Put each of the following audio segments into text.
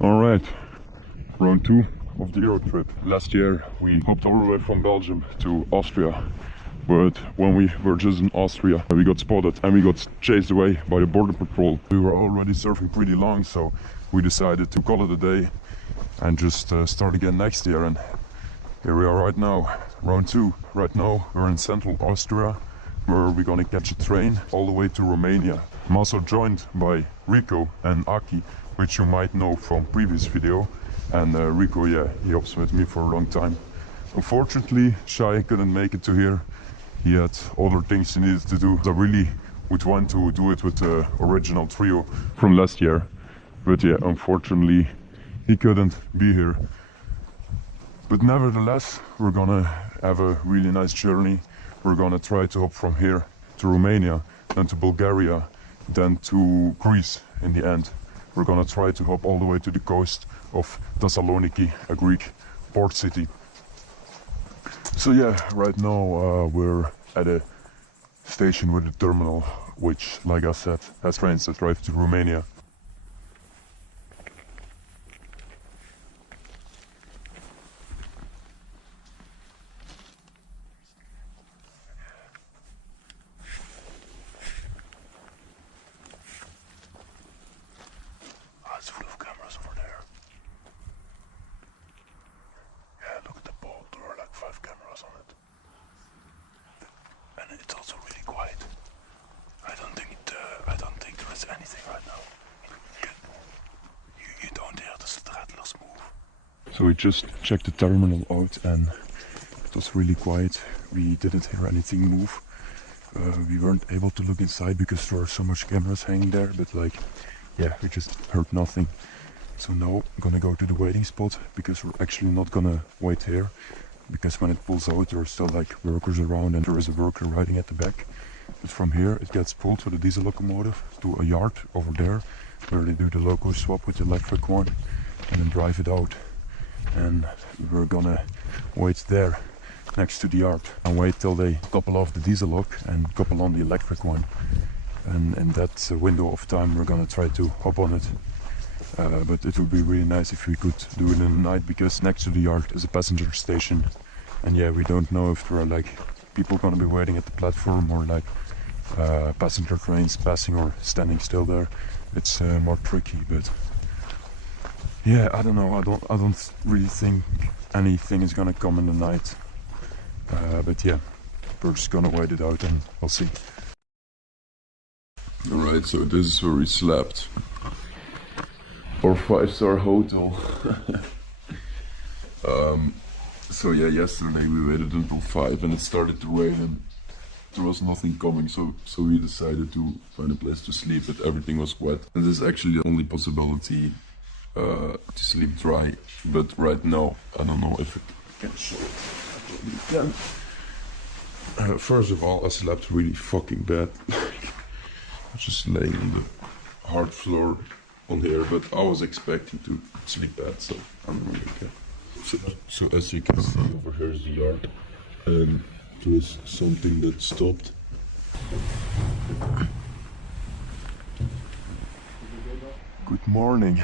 Alright, round 2 of the Euro trip. Last year we hopped all the way from Belgium to Austria, but when we were just in Austria we got spotted and we got chased away by the border patrol. We were already surfing pretty long, so we decided to call it a day and just start again next year. And here we are right now, round 2. Right now we're in central Austria, where we're gonna catch a train all the way to Romania. I'm also joined by Rico and Aki, which you might know from previous video. And Rico, yeah, he hops with me for a long time. Unfortunately, Shai couldn't make it to here. He had other things he needed to do. I really would want to do it with the original trio from last year, but yeah, unfortunately he couldn't be here. But nevertheless, we're gonna have a really nice journey. We're gonna try to hop from here to Romania, then to Bulgaria, then to Greece in the end. We're gonna try to hop all the way to the coast of Thessaloniki, a Greek port city. So yeah, right now we're at a station with a terminal, which, like I said, has trains that drive to Romania. It's full of cameras over there. Yeah, look at the boat. There are like 5 cameras on it. And it's also really quiet. I don't think there is anything right now. You don't hear the straddlers move. So we just checked the terminal out and it was really quiet. We didn't hear anything move. We weren't able to look inside because there were so much cameras hanging there, but like, yeah, we just heard nothing. So now I'm gonna go to the waiting spot, because we're actually not gonna wait here, because when it pulls out there are still like workers around and there is a worker riding at the back. But from here it gets pulled with a diesel locomotive to a yard over there, where they do the loco swap with the electric one and then drive it out. And we're gonna wait there next to the yard and wait till they couple off the diesel lock and couple on the electric one. And in that window of time we're gonna try to hop on it. But it would be really nice if we could do it in the night, because next to the yard is a passenger station. And yeah, we don't know if there are like people gonna be waiting at the platform, or like passenger trains passing or standing still there. It's more tricky, but yeah, I don't know. I don't really think anything is gonna come in the night. But yeah, we're just gonna wait it out and we'll see. Alright, so this is where we slept. Our 5-star hotel. So yeah, yesterday we waited until 5 and it started to rain and there was nothing coming, so we decided to find a place to sleep, but everything was wet. And this is actually the only possibility to sleep dry, but right now I don't know if I can show it. I probably can. First of all, I slept really fucking bad. Just laying on the hard floor on here, but I was expecting to sleep bad, so I'm really okay. So as you can see, over here is the yard, and there is something that stopped. Good morning.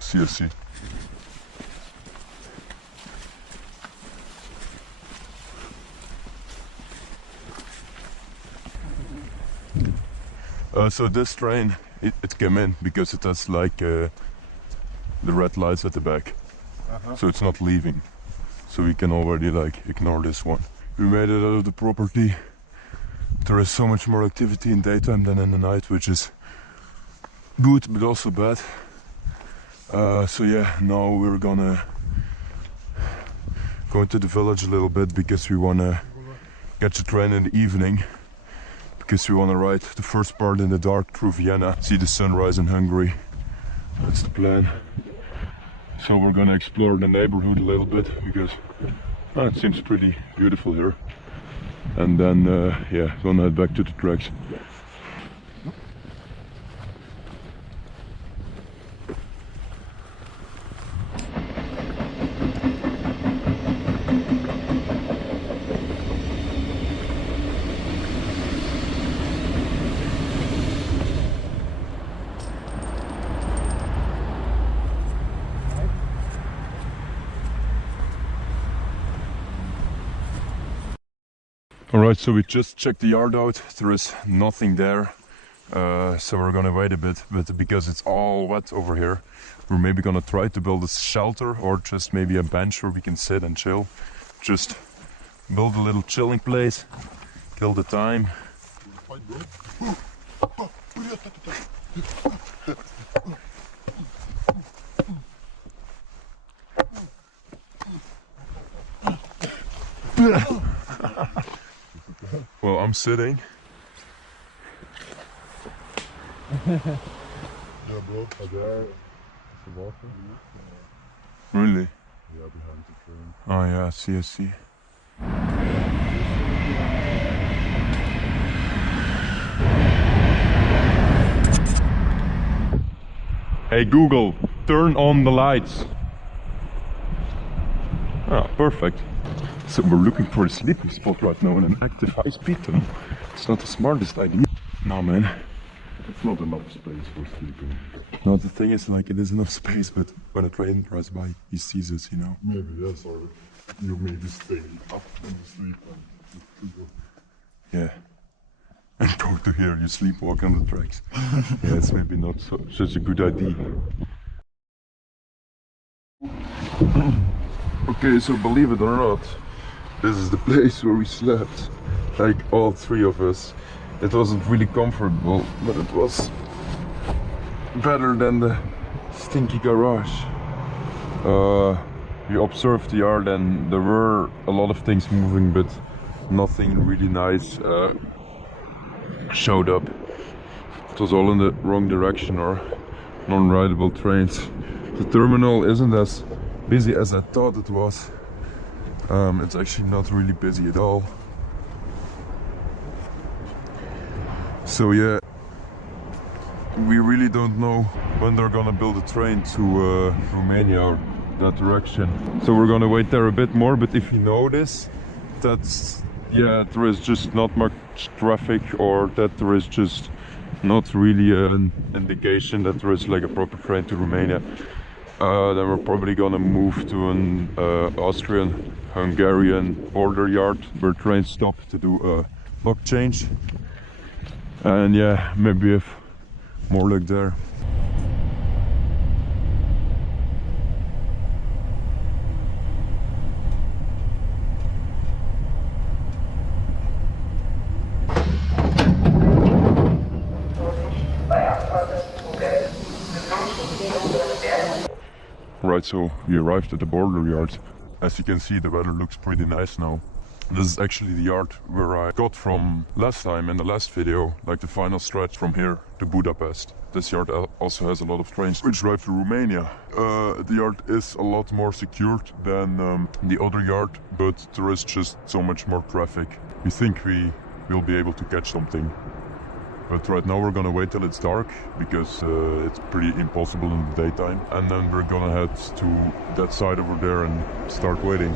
See. So this train, it came in because it has like the red lights at the back. So it's not leaving. So we can already like ignore this one. We made it out of the property. There is so much more activity in daytime than in the night, which is good but also bad. So yeah, now we're gonna go into the village a little bit because we wanna catch the train in the evening, because we wanna ride the first part in the dark through Vienna, see the sunrise in Hungary. That's the plan. So we're gonna explore the neighborhood a little bit because it seems pretty beautiful here. And then yeah, gonna head back to the tracks. Alright, so we just checked the yard out. There is nothing there. So we're gonna wait a bit, but because it's all wet over here, we're maybe gonna try to build a shelter or just maybe a bench where we can sit and chill. Just build a little chilling place, kill the time. Well, I'm sitting. Yeah, bro. There is the water. Really? Yeah, behind the train. Oh yeah, I see, I see. Hey Google, turn on the lights. Ah, perfect. So we're looking for a sleeping spot right now in an active high-speed tunnel. It's not the smartest idea. No man. It's not enough space for sleeping. No, the thing is, like, it is enough space, but when a train drives by, he sees us, you know. Maybe yes, or you maybe stay up and sleep and Yeah. And go to here, you sleepwalk on the tracks. Yeah, it's maybe not such a good idea. Okay, so believe it or not, this is the place where we slept. Like, all three of us. It wasn't really comfortable, but it was better than the stinky garage. We observed the yard and there were a lot of things moving, but nothing really nice showed up. It was all in the wrong direction or non-rideable trains. The terminal isn't as busy as I thought it was. It's actually not really busy at all. So yeah, we really don't know when they're gonna build a train to Romania or that direction. So we're gonna wait there a bit more, but if you notice, that's, yeah, there is just not much traffic, or that there is just not really an indication that there is like a proper train to Romania. Then we're probably gonna move to an Austrian-Hungarian border yard where trains stop to do a lock change. And yeah, maybe if more luck there. Right, so we arrived at the border yard. As you can see, the weather looks pretty nice now. This is actually the yard where I got from last time in the last video, like the final stretch from here to Budapest. This yard also has a lot of trains which drive to Romania. The yard is a lot more secured than the other yard, but there is just so much more traffic. We think we will be able to catch something. But right now we're gonna wait till it's dark, because it's pretty impossible in the daytime. And then we're gonna head to that side over there and start waiting.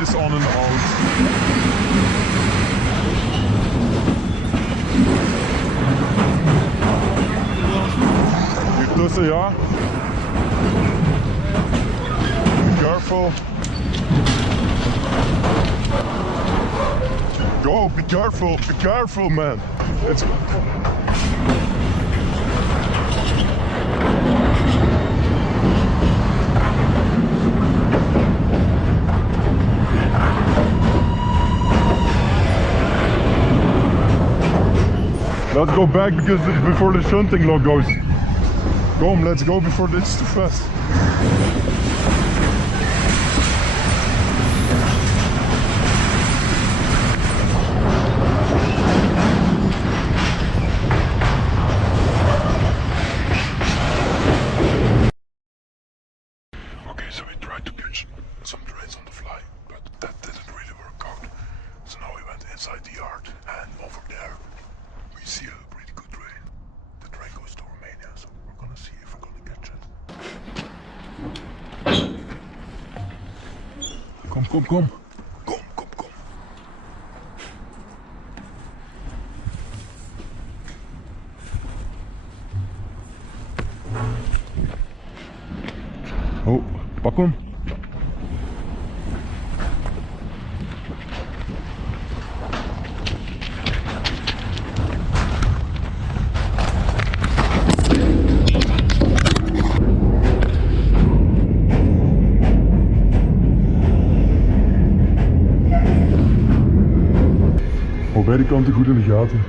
light is on and out. Gick tussen, ja? Be careful. Go, be careful, man. It's... Let's go back because before the shunting lock goes. Come, let's go before it's too fast. Okay, so we tried to catch some trains on the fly, but that didn't really work out. So now we went inside the yard, and over there we see a pretty good train. The train goes to Romania, so we're gonna see if we're gonna catch it. Come. Come. Oh, pak hem. Op beide kanten goed in de gaten.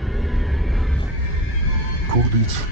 Ik hoorde iets.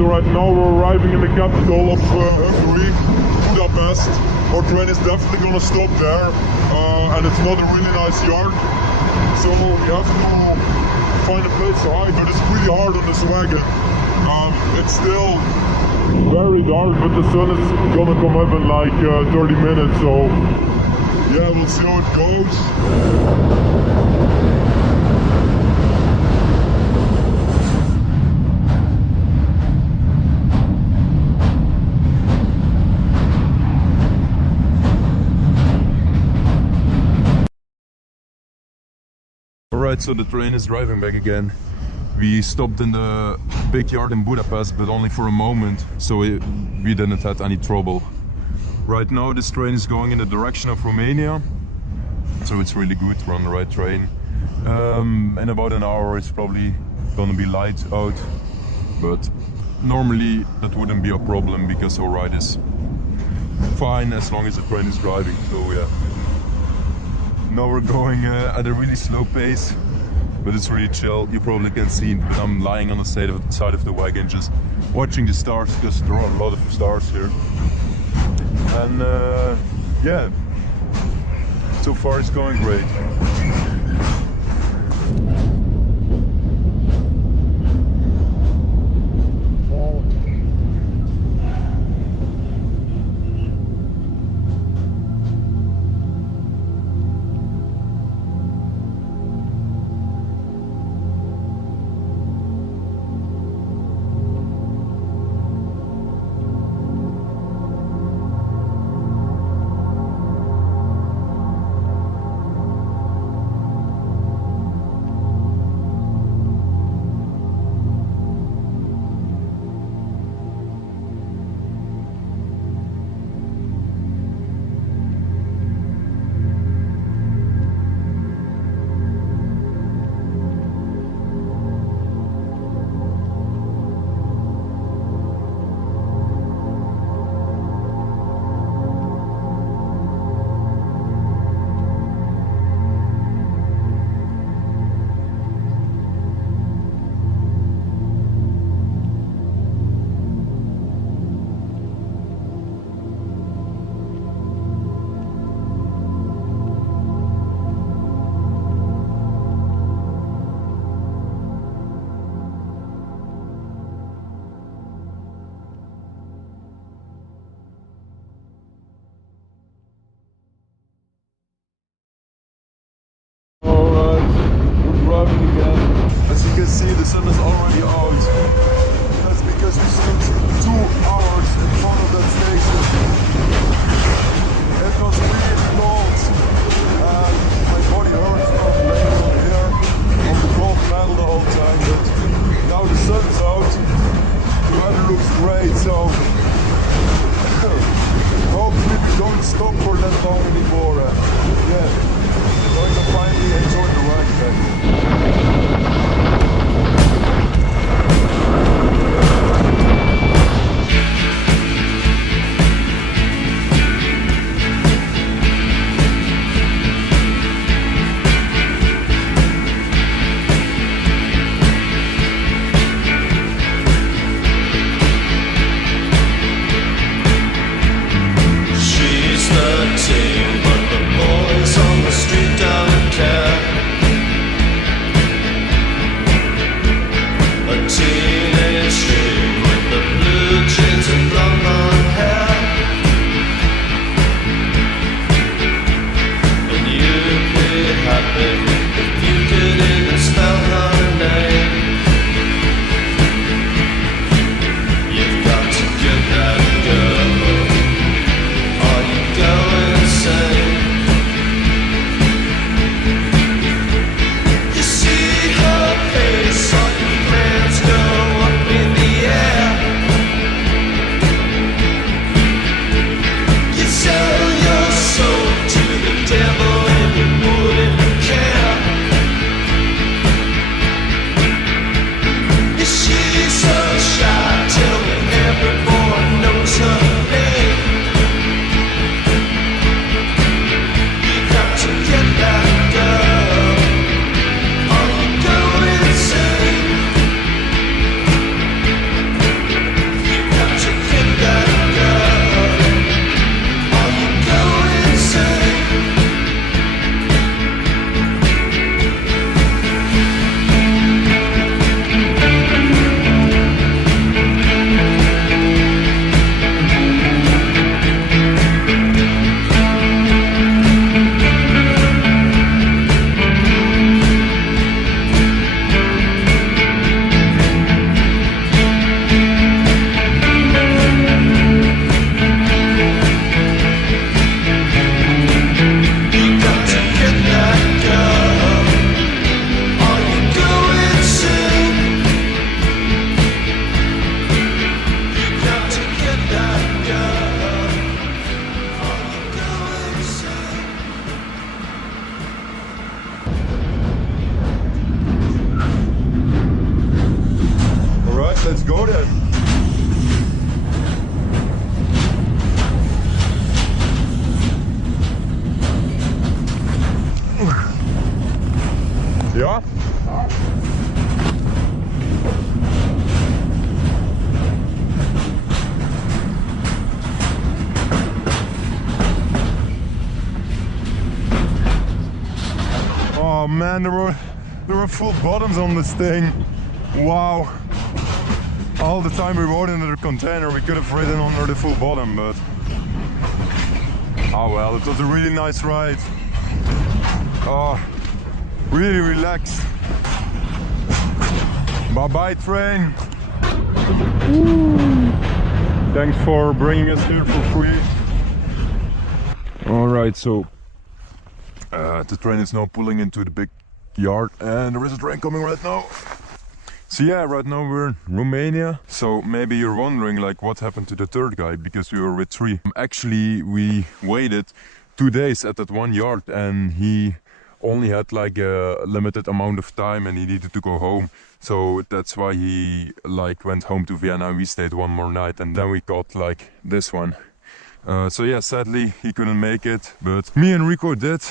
Right now we're arriving in the capital of Hungary, Budapest. Our train is definitely gonna stop there, and it's not a really nice yard, so we have to find a place to hide, but it's pretty hard on this wagon. It's still very dark, but the sun is gonna come up in like 30 minutes, so yeah, we'll see how it goes. Alright, so the train is driving back again. We stopped in the big yard in Budapest, but only for a moment, so we didn't have any trouble. Right now this train is going in the direction of Romania, so it's really good, we're on the right train. In about an hour it's probably gonna be light out, but normally that wouldn't be a problem because our ride is fine as long as the train is driving, so yeah. Now we're going at a really slow pace, but it's really chill. You probably can see, but I'm lying on the side of the wagon just watching the stars because there are a lot of stars here. And yeah, so far it's going great. As you can see, the sun is already out. That's because we stood 2 hours in front of that station. It was really cold and my body hurts from laying on here on the cold metal the whole time. But now the sun's out, the weather looks great, so hopefully we don't stop for that long anymore. Yeah, we're going to finally enjoy the ride back. let's go then. Ja? Oh man, there were full bottoms on this thing. Wow. All the time we rode into the container, we could have ridden under the full bottom, but oh well, it was a really nice ride. Oh, really relaxed. Bye bye train. Thanks for bringing us here for free. Alright, so the train is now pulling into the big yard and there is a train coming right now. So yeah, right now we're in Romania. So maybe you're wondering like what happened to the third guy, because we were with 3. Actually, we waited 2 days at that one yard and he only had like a limited amount of time and he needed to go home. So that's why he like went home to Vienna and we stayed 1 more night and then we got like this one. So yeah, sadly he couldn't make it, but me and Rico did.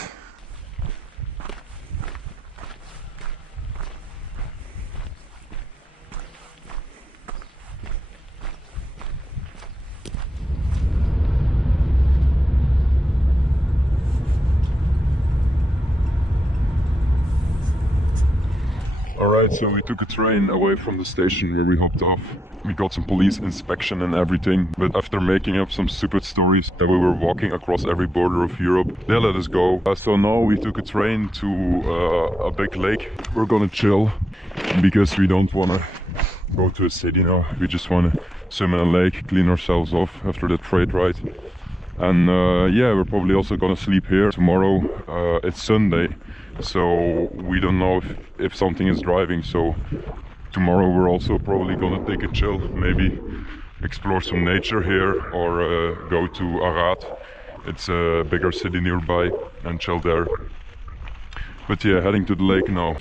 Alright, so we took a train away from the station where we hopped off. We got some police inspection and everything, but after making up some stupid stories that we were walking across every border of Europe, they let us go. So now we took a train to a big lake. We're gonna chill because we don't wanna go to a city now. We just wanna swim in a lake, clean ourselves off after that freight ride. And yeah, we're probably also gonna sleep here. Tomorrow it's Sunday, so we don't know if something is driving. So tomorrow we're also probably gonna take a chill, maybe explore some nature here or go to Arad. It's a bigger city nearby and chill there. But yeah, heading to the lake now.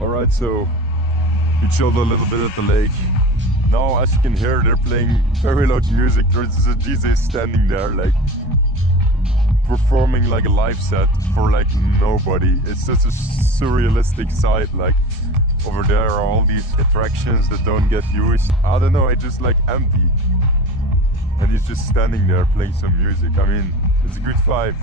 Alright, so we chilled a little bit at the lake. Now, as you can hear, they're playing very loud music. There's a DJ standing there, like performing like a live set for like nobody. It's such a surrealistic sight. Like over there are all these attractions that don't get used. I don't know, it's just like empty. And he's just standing there playing some music. I mean, it's a good vibe.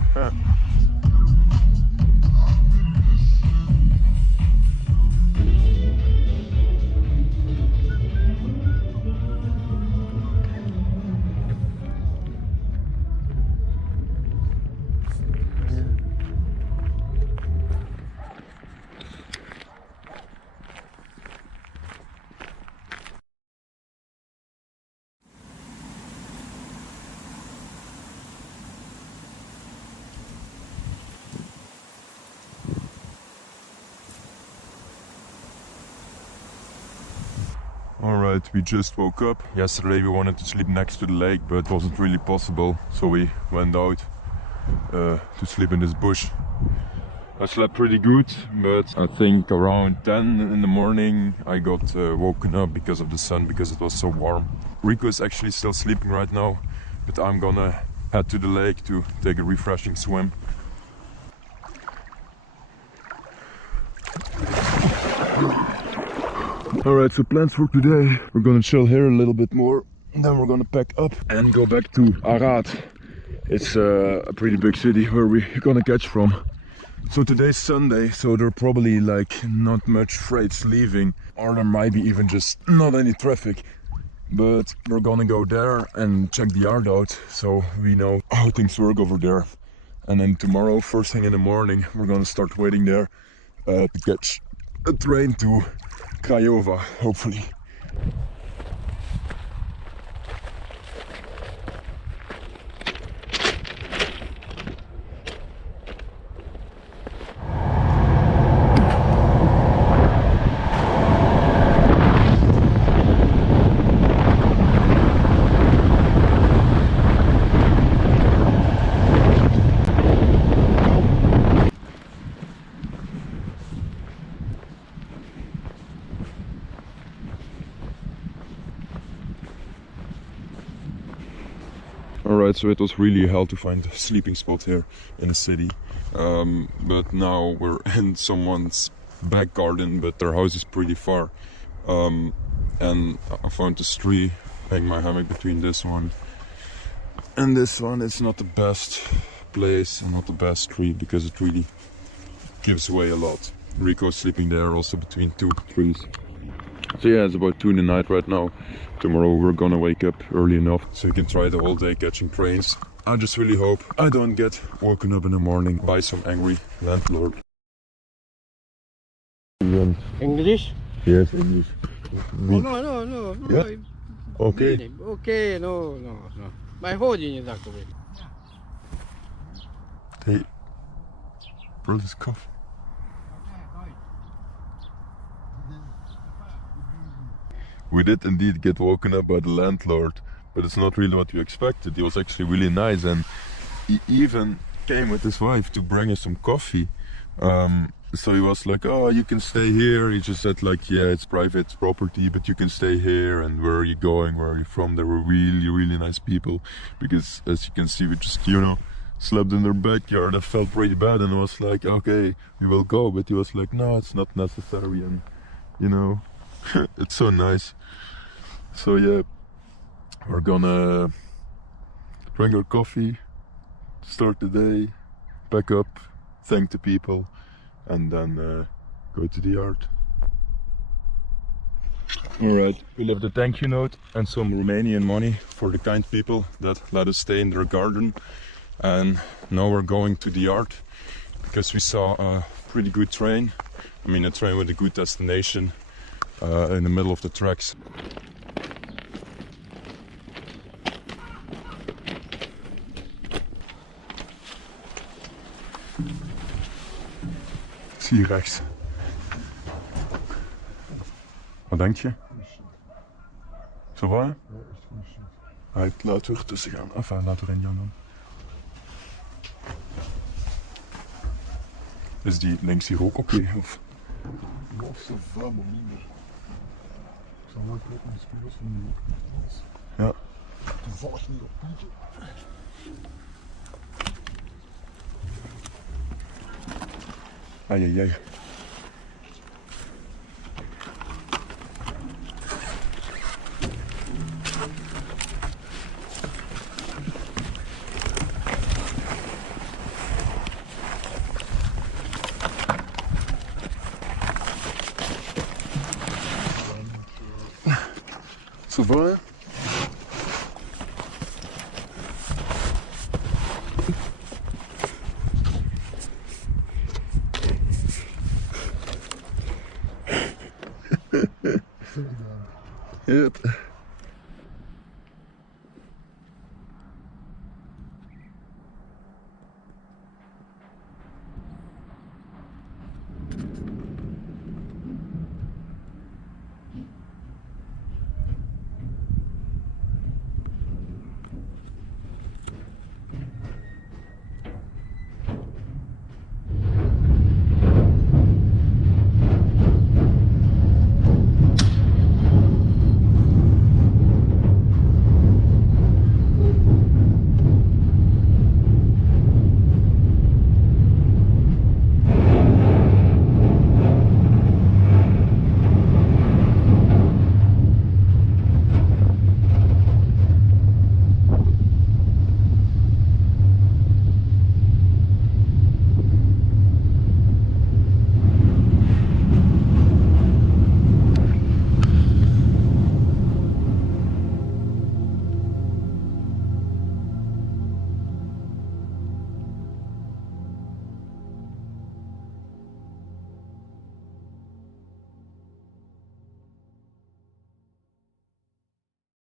Alright, we just woke up. Yesterday we wanted to sleep next to the lake, but it wasn't really possible, so we went out to sleep in this bush. I slept pretty good, but I think around 10 in the morning I got woken up because of the sun, because it was so warm. Rico is actually still sleeping right now, but I'm gonna head to the lake to take a refreshing swim. Alright, so plans for today. We're gonna chill here a little bit more, and then we're gonna pack up and go back to Arad. It's a pretty big city where we're gonna catch from. So today's Sunday, so there are probably like not much freights leaving, or there might be even just not any traffic. But we're gonna go there and check the yard out, so we know how things work over there. And then tomorrow, first thing in the morning, we're gonna start waiting there to catch a train to Craiova, hopefully. Alright, so it was really hell to find a sleeping spot here in the city. But now we're in someone's back garden, but their house is pretty far. And I found this tree, hang my hammock between this one and this one. It's not the best place and not the best tree because it really gives away a lot. Rico's sleeping there also between two trees. So yeah, it's about 2 in the night right now. Tomorrow we're gonna wake up early enough so we can try the whole day catching trains. I just really hope I don't get woken up in the morning by some angry landlord. English? Yes, English. Oh, no. Yeah? Okay. Okay, no. My holding is that way. Hey, bro, this cough. We did indeed get woken up by the landlord, but it's not really what we expected. He was actually really nice, and he even came with his wife to bring us some coffee. So he was like, oh, you can stay here. He just said like, yeah, it's private property, but you can stay here. And where are you going? Where are you from? They were really, really nice people, because as you can see, we just, you know, slept in their backyard. I felt pretty bad, and I was like, okay, we will go. But he was like, no, it's not necessary. And you know, it's so nice. So yeah, we're gonna drink our coffee, start the day, pack up, thank the people, and then go to the yard. Alright, we left a thank you note and some Romanian money for the kind people that let us stay in their garden. And now we're going to the yard because we saw a pretty good train. I mean, a train with a good destination in the middle of the tracks. Zie je rechts. Wat denk je? Zo waar? Laten we er tussen gaan. Enfin, laten we erin gaan dan. Is die links hier ook oké? Of? Ja. Toevallig niet op Pietje. Ai. Ça va, hein? Yep.